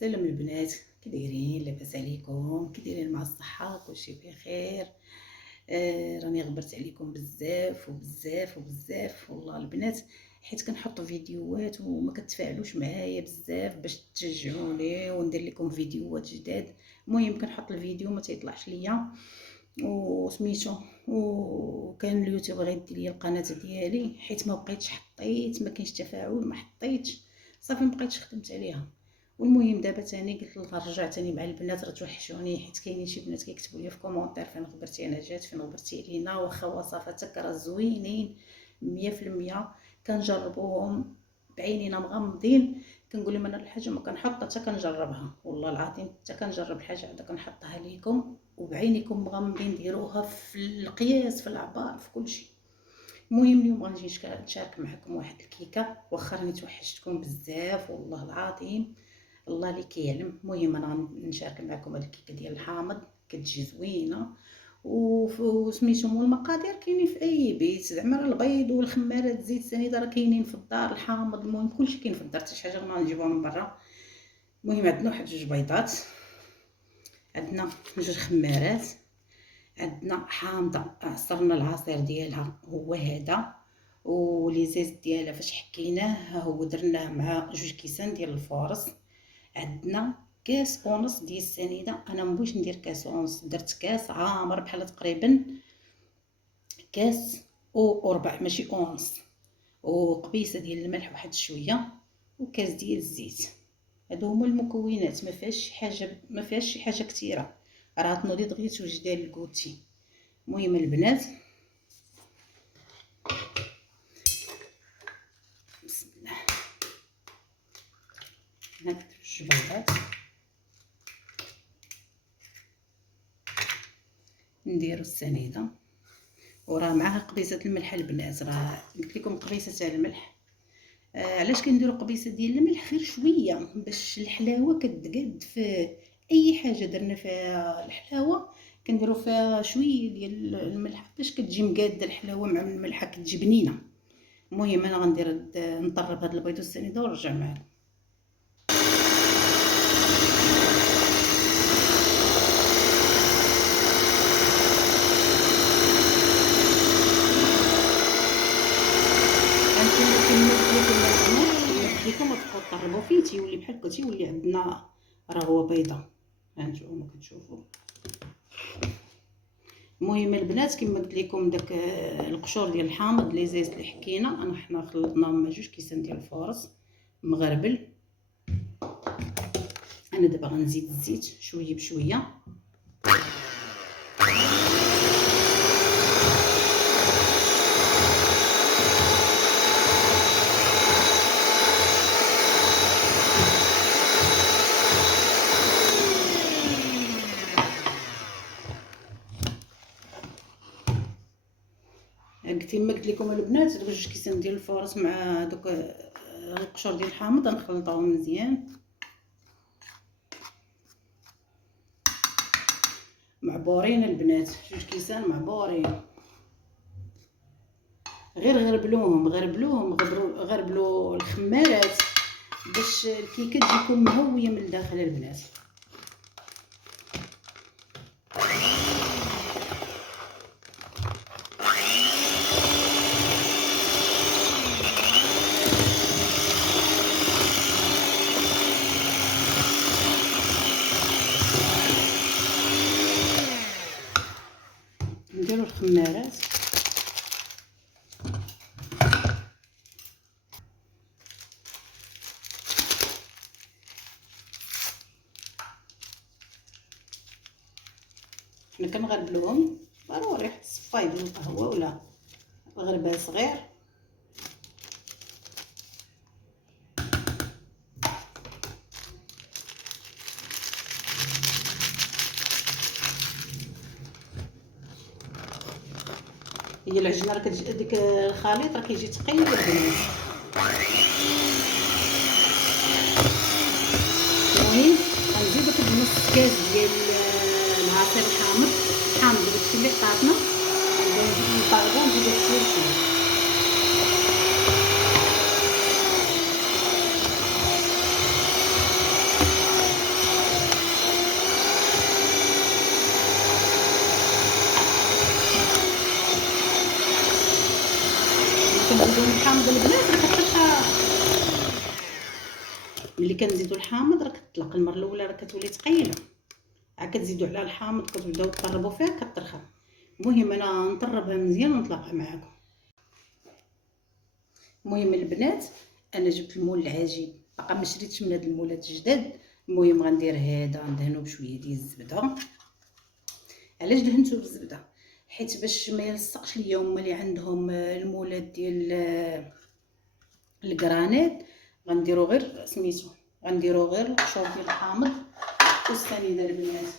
سلام البنات، كي دايرين؟ لاباس عليكم؟ كي دايرين مع الصحه؟ كلشي بخير. راني غبرت عليكم بزاف وبزاف وبزاف والله البنات، حيت كنحط فيديوهات وما كتفاعلوش معايا بزاف باش تشجعوني وندير لكم فيديوهات جداد. المهم كنحط الفيديو ما تيطلعش ليا وسميتو، وكان اليوتيوب غيدي ليا القناه ديالي حيت ما بقيتش حطيت، ما كاينش تفاعل، ما حطيتش صافي ما بقيتش خدمت عليها. والمهم دابا تاني قلت نرجع تاني مع البنات، راه توحشوني حيت كاينين شي بنات كيكتبوا لي في كومونتير فين غبرتي انا جات، فين غبرتي علينا، واخا وصفاتك راه زوينين 100%، كنجربوهم بعينينا مغمضين. كنقول لهم انا الحاجه ما كنحط حتى كنجربها، والله العظيم حتى كنجرب الحاجه عاد كنحطها ليكم وبعينيكم مغمضين، ديروها في القياس في العبار في كل شيء. المهم اليوم غنجي نشارك معكم واحد الكيكه، واخا راني توحشتكم بزاف والله العظيم، الله اللي كيعلم. المهم انا غنشارك معكم هاد الكيكه ديال الحامض، كتجي زوينه وسميتهم. المقادير كاينين في اي بيت، زعما البيض والخمارات زيت سنيده راه كاينين في الدار، الحامض المهم كلشي كاين في الدار، حتى شي حاجه ما نجيبوها من برا. المهم عندنا واحد جوج بيضات، عندنا جوج خمارات، عندنا حامضه عصرنا العصير ديالها هو هذا، وليزيز ديالها فاش حكيناه هو درناه مع جوج كيسان ديال الفورص. عندنا كاس ونص ديال السنيده، انا مبغيتش ندير كاس ونص، درت كاس عامر بحال تقريبا كاس وربع ماشي ونص، وقبيصه ديال الملح واحد شويه، وكاس ديال الزيت. هادو هما المكونات، ما فيهاش شي حاجه كثيره، راه تنوضي دغيا توجدي الكوتي. المهم البنات بسم الله، نكتب الجبيضات، نديرو السنيده وراه معاها قبيصه الملح البنات، راه قلت لكم قبيصه تاع الملح. علاش كنديرو قبيصه ديال الملح؟ غير شويه باش الحلاوه كتقاد في اي حاجه درنا فيها الحلاوه، كنديرو فيها شويه ديال الملح باش كتجي مقاده الحلاوه مع الملحه كتجي بنينه. المهم انا غندير نطرب هاد البيض والسنيده ونرجع معاكم. كيما ما تبقاو تطربوا فيه تيولي بحال هكا، تيولي عندنا راه هو بيضه، هانتوما كتشوفوا. المهم البنات كما قلت لكم داك القشور ديال الحامض لي زيت اللي حكينا حنا خلطناهم مع جوج كيسان ديال الفورص مغربل. انا دابا غنزيد الزيت شويه بشويه، كما قلت لكم البنات دابا جوج كيسان ديال الفورص مع دوك القشور ديال الحامض غنخلطوهم مزيان، معبورين البنات، جوج كيسان معبورين، غير غربلوا الخمارات باش الكيكه تجيكم مهويه من الداخل البنات. نديرو الخمارات حنا كنغربلوهم ضروري حتى الصفايد ديال القهوه ولا غربال صغير. هي العجينه راه كتجي ديك الخليط راه كيجي ثقيل البنات. المهم غنزيدو واحد نص كاس ديال العصير الحامض داكشي اللي قطعنا، نطربو نزيدو شويه. الحامض البنات راه كتطلق، ملي كنزيدو الحامض راه كتطلق. المره الاولى راه كتولي ثقيله، عاد كتزيدو عليها الحامض كتبداو تطربوا فيها كترخى. المهم انا نطربها مزيان ونطلقها معكم. المهم البنات انا جبت المول العجين، باقا ما شريتش من هاد المولات الجداد. المهم غندير هذا، ندهنو بشويه ديال الزبده. علاش دهنتو بالزبده؟ حيت باش ما يلصقش ليا. هما اللي عندهم المولات ديال الكرانيت غنديرو غير سميتو، غنديرو غير القشور ديال الحامض والسنيده البنات.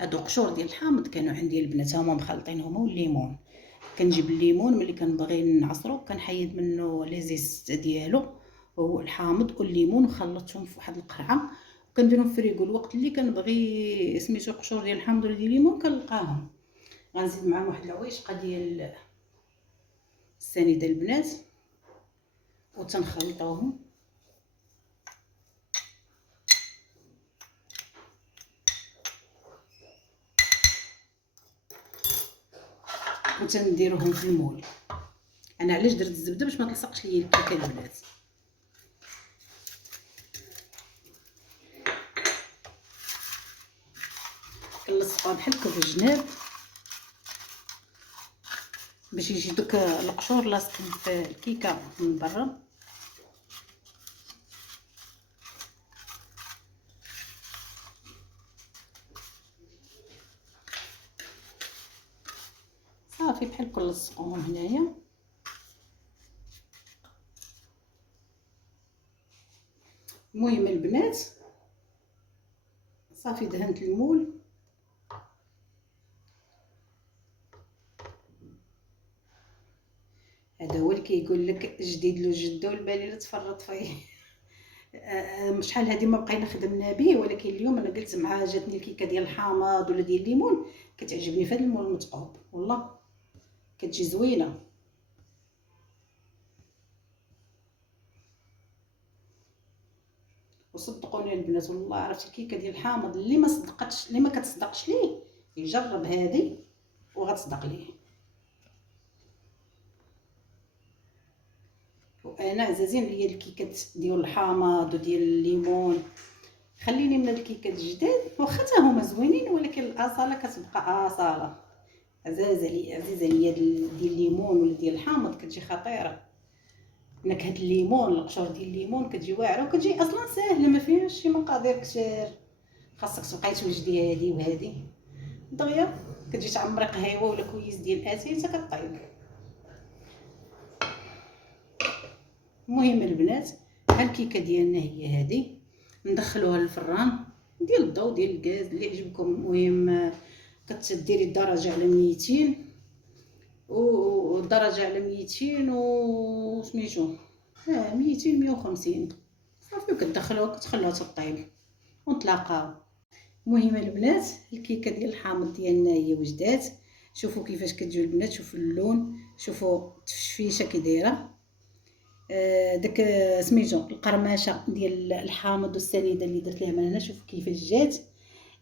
هادو قشور ديال الحامض كانوا عندي البنات هما مخلطينهم والليمون. كنجيب الليمون ملي كنبغي نعصرو كنحيد منه لي زيست ديالو وهو الحامض والليمون وخلطتهم في واحد القرعه وكنديرهم في الفريغو. الوقت اللي كنبغي سميتو قشور ديال الحامض ولا ديال الليمون كنلقاهم. غنزيد معاهم واحد العويشقه ديال السنيده البنات وتنخلطوهم. وتنديروهم في المول. انا علاش درت الزبده؟ باش ما تلصقش ليا الكيكه البنات. كنلصقوها بحال هكا في الجناب باش يجي دوك القشور لاصقين في الكيكه من برا. صافي بحال هكا نلصقوهم هنايا. المهم البنات صافي دهنت المول. هذا هو اللي كيقول لك جديد له جدو البالي لا تفرط فيه. شحال هذه ما بقينا خدمنا به، ولكن اليوم انا قلت مع جاتني الكيكه ديال الحامض ولا ديال الليمون كتعجبني في هذا المول المثقوب، والله كتجي زوينه. وصدقوني البنات والله عرفت الكيكه ديال الحامض اللي ما صدقتش، اللي ما كتصدقش ليه يجرب هذه وغتصدق ليه. وانا عزازين ليا الكيكات ديال الحامض وديال الليمون. خليني من هاد الكيكات الجداد واخا حتى هما زوينين، ولكن الاصاله كتبقى اصاله. عزازه ليا ديال الليمون ولا ديال الحامض كتجي خطيره. نكهه الليمون، القشور ديال الليمون كتجي واعره وكتجي اصلا ساهله، ما فيهاش شي مقادير كثير. خاصك تبقاي توجدي هذه وهذه دغيا. كتجي تعمري قهيوه ولا كويس ديال اتاي حتى كطيب. المهم البنات ها الكيكه ديالنا هي هذه. ندخلوها للفران ديال الضو ديال الغاز اللي يعجبكم. المهم كتديري الدرجه على 200 والدرجه على 200 وسميتو 200 150 صافي. وكتدخلوها كتخلوها تطيب ونتلاقاو. المهم البنات الكيكه ديال الحامض ديالنا هي وجدات. شوفوا كيفاش كتجي البنات، شوفوا اللون، شوفوا التفشفيشه كي دايره. داك سميتو القرمشه ديال الحامض والسنيده اللي درت ليها من هنا. شوفوا كيفاش جات.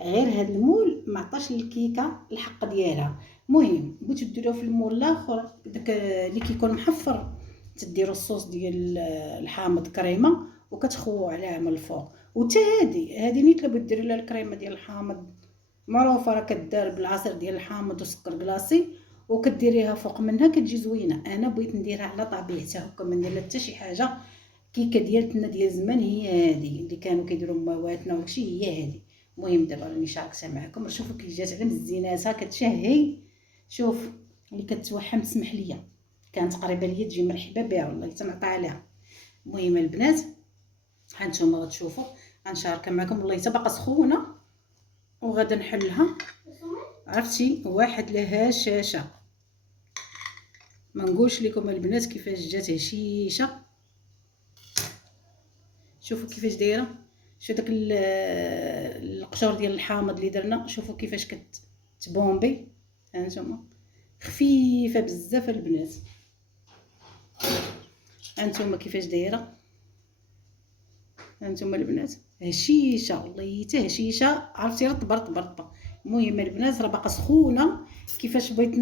غير هاد المول ما عطاش للكيكه الحق ديالها. المهم بغيتو ديروها في المول الاخر داك اللي كيكون محفر، تديروا الصوص ديال الحامض كريمه وكتخووا عليها من الفوق. وتا هذه نيت لابد ديروا لها الكريمه ديال الحامض معروفه، راه كدار بالعصير ديال الحامض وسكر كلاصي وكديريها فوق منها كتجي زوينه. انا بغيت نديرها على طبيعتها هكا، ما ندير لها حتى شي حاجه. كيكه ديالتنا ديال زمان هي هذه اللي كانوا كيديروا مواتنا وداكشي، هي هذه. المهم دابا راني شاركتها معكم. شوفوا كي جات على مزيناتها كتشهي. شوف اللي كتوحم تسمح ليا، كانت قريبه ليا تجي مرحبا بها والله تنعطى عليها. المهم البنات ها نتوما غتشوفوا غنشاركها معكم. والله حتى باقا سخونه وغادا نحلها. عرفتي واحد لها شاشه ما نقولش لكم البنات كيفاش جات هشيشه. شوفوا كيفاش دايره. شوف داك القشور ديال الحامض اللي درنا، شوفوا كيفاش كتبومبي. ها نتوما خفيفه بزاف البنات. ها نتوما كيفاش دايره. ها نتوما البنات هشيشه والله حتى هشيشه. عرفتي رطبه رطبه رطبه. المهم البنات راه باقا سخونه، كيفاش بغيت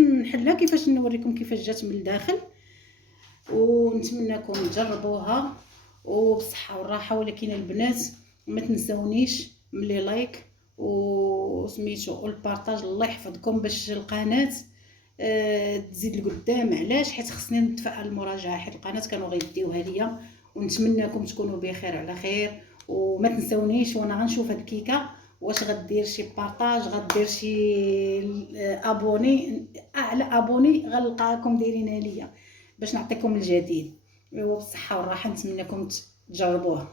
نحلها، كيفاش نوريكم كيفاش جات من الداخل، ونتمنىكم تجربوها وبصحه والراحه. ولكن البنات ما تنساونيش ملي لايك وسميتو والبارطاج، الله يحفظكم، باش القناه تزيد لقدام. علاش؟ حيت خصني ندفع المراجعه، حيت القناه كانوا غيديوها ليا. ونتمنىكم تكونوا بخير على خير، وما تنساونيش وانا غنشوف هاد الكيكه واش غدير شي بارطاج، غدير شي ابوني، اعلى ابوني غنلقاكم دايرينها ليا باش نعطيكم الجديد. وبالصحه والراحه، نتمنىكم تجربوه.